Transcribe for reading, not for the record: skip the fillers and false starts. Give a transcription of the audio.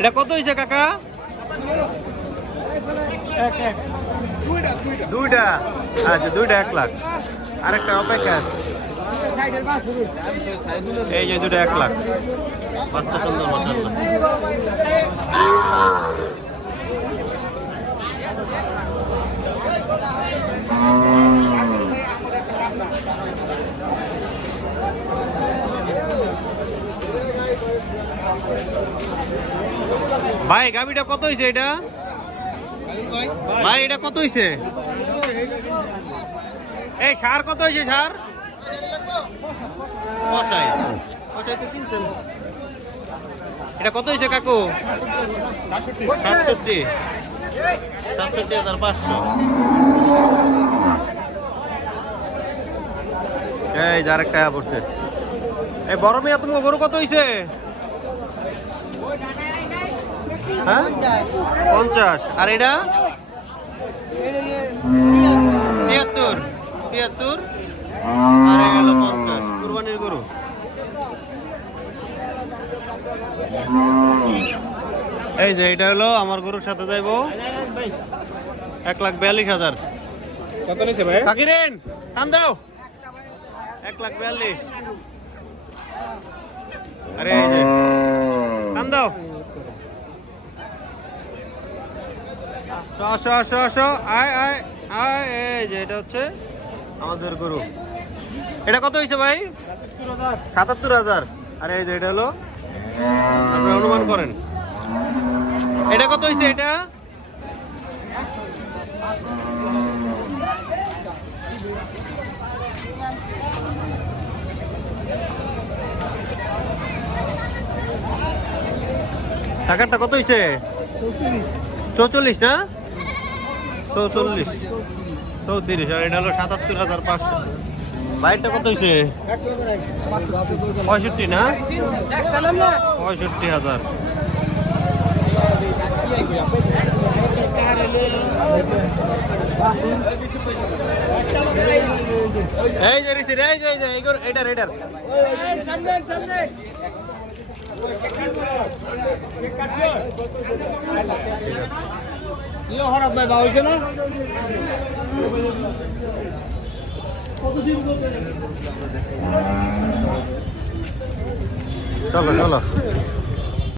এটা কত হয়েছে কাকা? দুইটা, আচ্ছা দুইটা 1 লাখ। আরেকটা অপেক্ষা আছে, এই যে দুটো 1 লাখ। বাচ্চা সুন্দর মাশাআল্লাহ। ভাই গাবিটা কত হয়েছে এটা? ভাই এটা কত হয়েছে? এই সার কত হয়েছে? সার কষাই কষাই তো কিনছেন। এটা কত হয়েছে কাকু? 67,500। এই যার একটা পড়ছে। এই বড় মেয়ে তুমি গরু কত হয়েছে? হ্যাঁ 50। আর এটা 73। আর এই হলো 50 কুরবানির গরু। এই যে এটা হলো আমার গরুর সাথে যাইবো 1,42,000। কত নিছে ভাই? কাকিরেন টান দাও 1,42,000। আরে এই যে টান দাও। আয় আয় আয়। এই যে এটা হচ্ছে আমাদের গরু। এটা কত হয়েছে ভাই? 77,000। আর এই যে এটা হলো, আপনারা অনুমান করেন এটা কত হয়েছে? এটা টাকাটা কত হয়েছে? 44 না 44 34। আর এটা হলো 77,500। বাইরটা কত হয়েছে? 65 না 65,000। এই যে রিসি এই যে এটা রেডার ইয়ে হরাত ভাই বাবা হইছে না? চলো চলো।